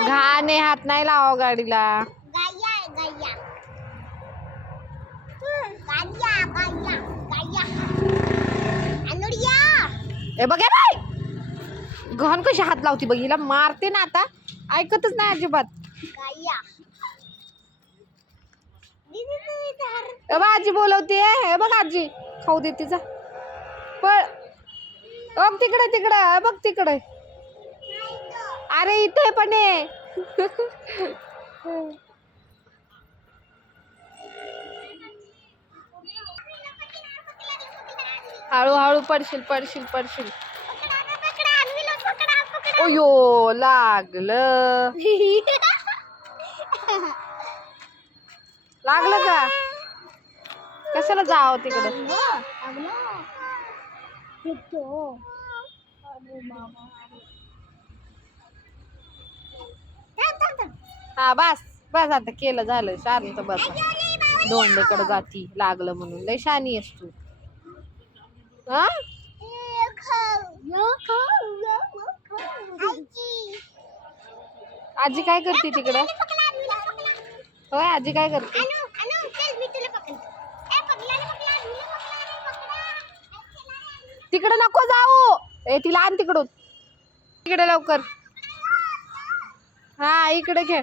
घाण आहे हात नाही लावा गाडीला. गाया ए बघ ए बाई! घाण कशी हात लावती बघ हिला मारते ना आता. ऐकतच नाही अजिबात. ए बघ आजी बोलवते हे बघ आजी. खाऊ दे तिचा. पळ. बघ तिकडे तिकडे बघ तिकडे. अरे इथे पण आहे हळूहळू पडशील पडशील पडशील. ओयो लागलं. लागलं का? कशाला जाव तिकडे? हा बस बस आता केलं झालं. शांत बस दोंडेकडे जाती लागलं म्हणून. लय शानी आहेस तू. हा? आजी काय करते तिकडं? होय आजी काय करते? तिकडे नको जाऊ. ए तिला आण तिकडून. तिकडे लवकर. हा इकडे घे.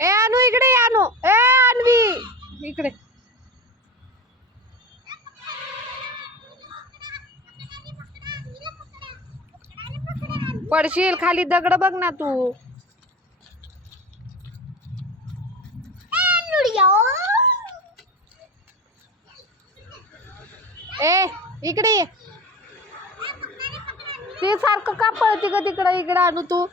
ए अनु इकडे आणू ए आणवी इकडे. पडशील खाली दगड बघ ना तू. ए इकडे ये. ते सारखं का पळते ग तिकडं इकडं आणू तू?